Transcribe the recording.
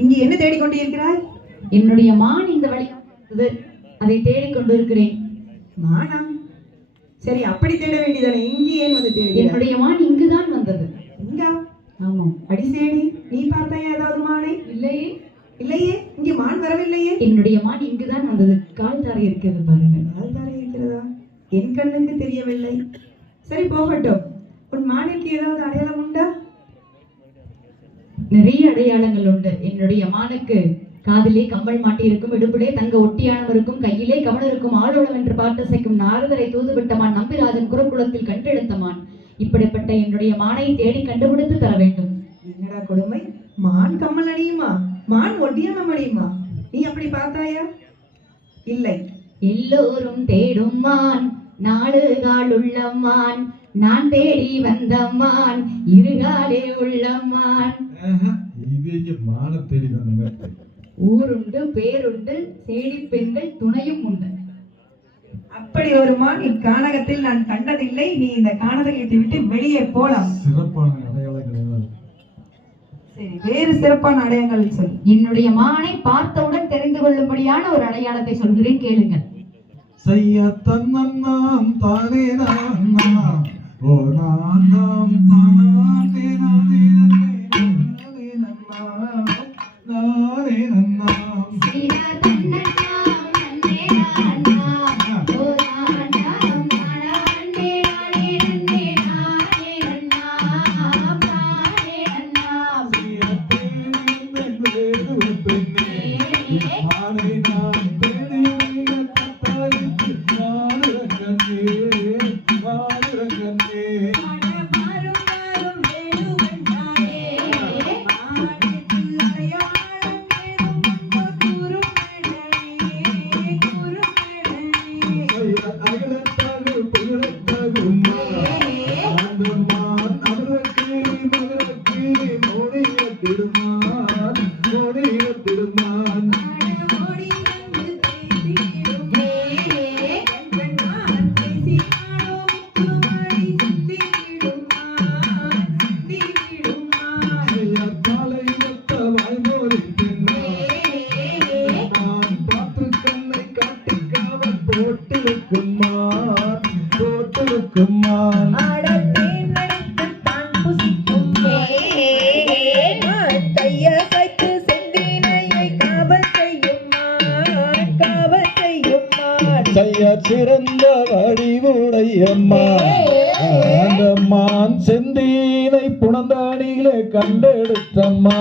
இங்கே என்ன தேடிக்கொண்டிருக்கிறாய்? என்னுடைய மான் இந்த வழி அதை தேடிக்கொண்டிருக்கிறேன். மானா? சரி, அப்படி தேட வேண்டியதானே, இங்கே ஏன் வந்து தேடி? என்னுடைய மான் இங்குதான் வந்தது. இங்கா? ஆமாம். அடி சேடி, நீ பார்த்தாயா ஏதாவது மானை? இல்லையே. இல்லையே, இங்கே மான் வரவில்லையே. என்னுடைய மான் இங்குதான் வந்தது. கால் தாரை இருக்கிறது பாருங்க. கால் தாரை இருக்கிறதா? என் கண்ணுக்கு தெரியவில்லை. சரி, போகட்டும். உன் மானுக்கு ஏதாவது அடையாளம் உண்டா? நிறைய அடையாளங்கள் உண்டு. என்னுடைய மானுக்கு காதிலே கம்பல் மாட்டி இருக்கும், இடுப்பிலே தங்க ஒட்டியானம் இருக்கும், கையிலே கவனம் இருக்கும், ஆளோளம் என்று பாட்டசைக்கும் நாரதரை தூதுவிட்ட மான், நம்பிராஜன் குறுக்குளத்தில் கண்டெடுத்த மான். இப்படிப்பட்ட என்னுடைய மானை தேடி கண்டுபிடித்து தர வேண்டும். என்னடா கொடுமை! மான் கம்மல் அணியுமா? மான் ஒட்டியானம் அணியுமா? நீ அப்படி பார்த்தாயா? இல்லை. எல்லோரும் தேடும் மான், நாலு கால் உள்ள மான், நான் தேடி வந்த மான், இருகாலே உள்ள மான். ஊருண்டு பேருண்டு, தேடி பெண்கள் துணையும் உண்டு. அப்படி ஒரு மான் இக்கானகத்தில் நான் கண்டதில்லை. நீ இந்த கானகத்தை விட்டு வெளியே போலாம். சிறப்பான அடையாளங்கள். சரி, வேறு சிறப்பான அடையாளங்கள் சொல். என்னுடைய மானை பார்த்தவுடன் தெரிந்து கொள்ளும்படியான ஒரு அடையாளத்தை சொல்கிறேன், கேளுங்கள். செய்ய தன்னன்னாம் தானே நான் ஓ நாம் தானே நானே நானே நானே நன்னாம் செய்ய தன்னன்னாம் நன்னே நானாம் ஓ நானாம் நானே நானே நன்னே நானே நன்னாம் நானே நன்னாம் செய்ய தேனே பெண்ணே நானே நான் தேனே சிறந்த வடிவுடையம்மா அந்த மான் செந்தீனை புணந்தாடியிலே கண்டெடுத்தம்மா